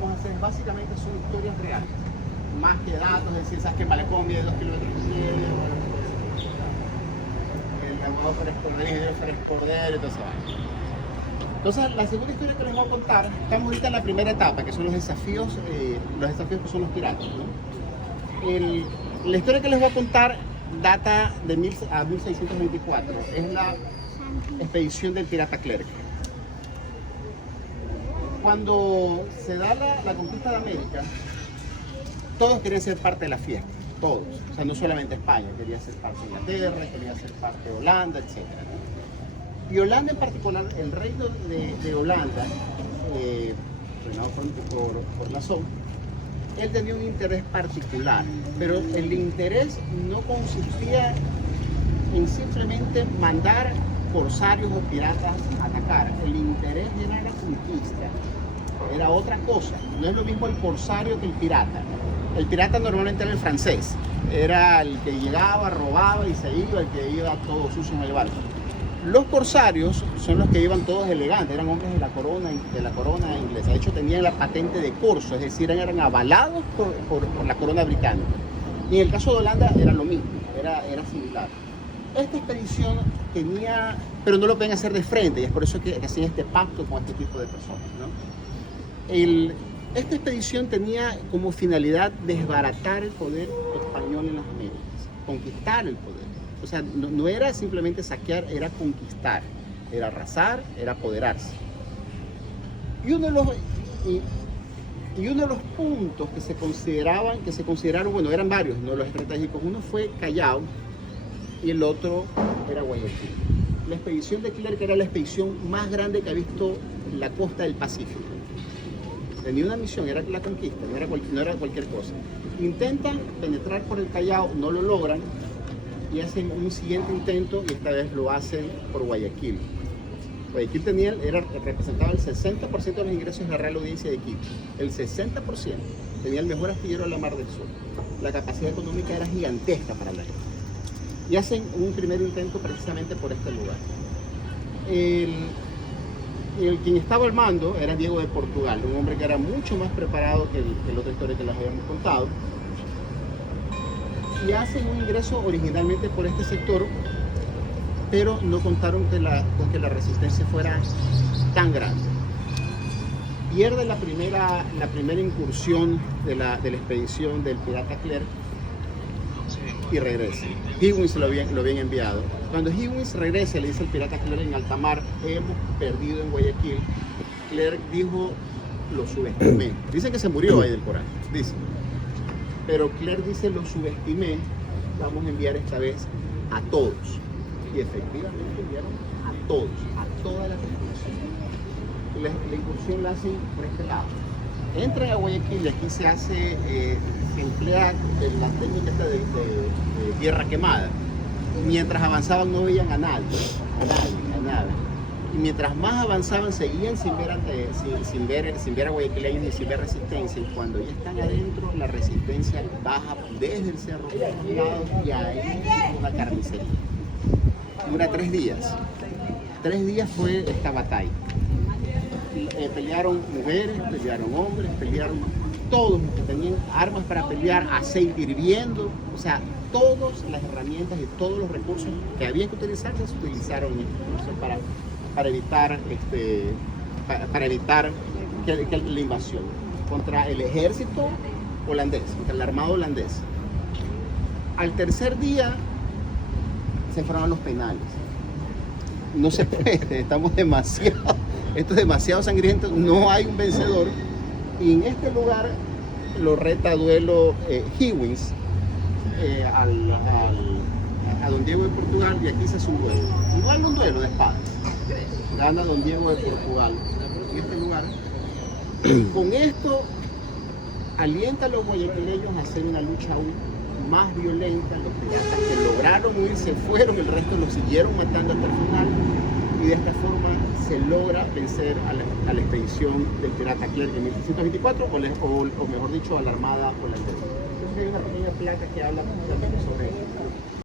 vamos a hacer básicamente son historias reales, más que datos, es decir, sabes que Malecón mide 2 kilómetros y medio, el llamado Pérez Cordero, entonces va. Entonces, la segunda historia que les voy a contar, estamos ahorita en la primera etapa, que son los desafíos que son los piratas, ¿no? La historia que les voy a contar data de 1624, es la expedición del pirata Clerc. Cuando se da la conquista de América, todos querían ser parte de la fiesta, todos. O sea, no solamente España, quería ser parte de Inglaterra, quería ser parte de Holanda, etc. Y Holanda en particular, el reino de Holanda, reinado por Nassau, él tenía un interés particular, pero el interés no consistía en simplemente mandar corsarios o piratas a atacar. El interés era la conquista, era otra cosa. No es lo mismo el corsario que el pirata. El pirata normalmente era el francés, era el que llegaba, robaba y se iba, el que iba todo sucio en el barco. Los corsarios son los que iban todos elegantes, eran hombres de la corona inglesa. De hecho, tenían la patente de corso, es decir, eran avalados por la corona británica. Y en el caso de Holanda era lo mismo, era similar. Esta expedición tenía, pero no lo pueden hacer de frente, y es por eso que hacían este pacto con este tipo de personas, ¿no? Esta expedición tenía como finalidad desbaratar el poder español en las Américas, conquistar el poder. O sea, no era simplemente saquear, era conquistar, era arrasar, era apoderarse. Y uno de los puntos que se consideraron, bueno, eran varios, no los estratégicos. Uno fue Callao y el otro era Guayaquil. La expedición de Clerc era la expedición más grande que ha visto la costa del Pacífico. Tenía una misión, era la conquista, no era cualquier cosa. Intentan penetrar por el Callao, no lo logran, y hacen un siguiente intento, y esta vez lo hacen por Guayaquil. Guayaquil representaba el 60% de los ingresos de la Real Audiencia de Quito. El 60%. Tenía el mejor astillero de la Mar del Sur. La capacidad económica era gigantesca para la época. Y hacen un primer intento precisamente por este lugar. Quien estaba al mando era Diego de Portugal, un hombre que era mucho más preparado que el otro historia que les habíamos contado. Y hacen un ingreso originalmente por este sector, pero no contaron con que la resistencia fuera tan grande. Pierde la primera incursión de la expedición del pirata Clerc y regresa. Higgins lo habían enviado. Cuando Higgins regresa, le dice al pirata Clerc en alta mar: hemos perdido en Guayaquil. Clerc dijo: lo subestimé. Dicen que se murió ahí del coraje, dicen. Pero Clerc dice: lo subestimé, vamos a enviar esta vez a todos. Y efectivamente enviaron a todos, a toda la tripulación. La incursión la hacen por este lado. Entran a Guayaquil y aquí se emplea la técnica de tierra quemada. Mientras avanzaban no veían a nadie. Y mientras más avanzaban seguían sin ver a guayaquileños y sin ver resistencia. Y cuando ya están adentro, la resistencia baja desde el cerro por los lados y ahí una carnicería. Dura 3 días. 3 días fue esta batalla. Pelearon mujeres, pelearon hombres, pelearon todos los que tenían armas para pelear, aceite hirviendo, o sea, todas las herramientas y todos los recursos que había que utilizar se utilizaron para evitar la invasión contra el ejército holandés, contra el armado holandés. Al tercer día se fueron los penales. No se puede, esto es demasiado sangriento, no hay un vencedor. Y en este lugar lo reta a duelo Higgins a don Diego de Portugal, y aquí se hace un duelo de espadas. Gana don Diego de Portugal en este lugar. Con esto alienta a los guayaquileños a hacer una lucha aún más violenta. Los piratas que lograron huir se fueron, el resto los siguieron matando hasta el final, y de esta forma se logra vencer a la expedición del pirata Clerc en 1624, o mejor dicho, a la armada holandesa. Entonces hay una pequeña placa que habla sobre eso.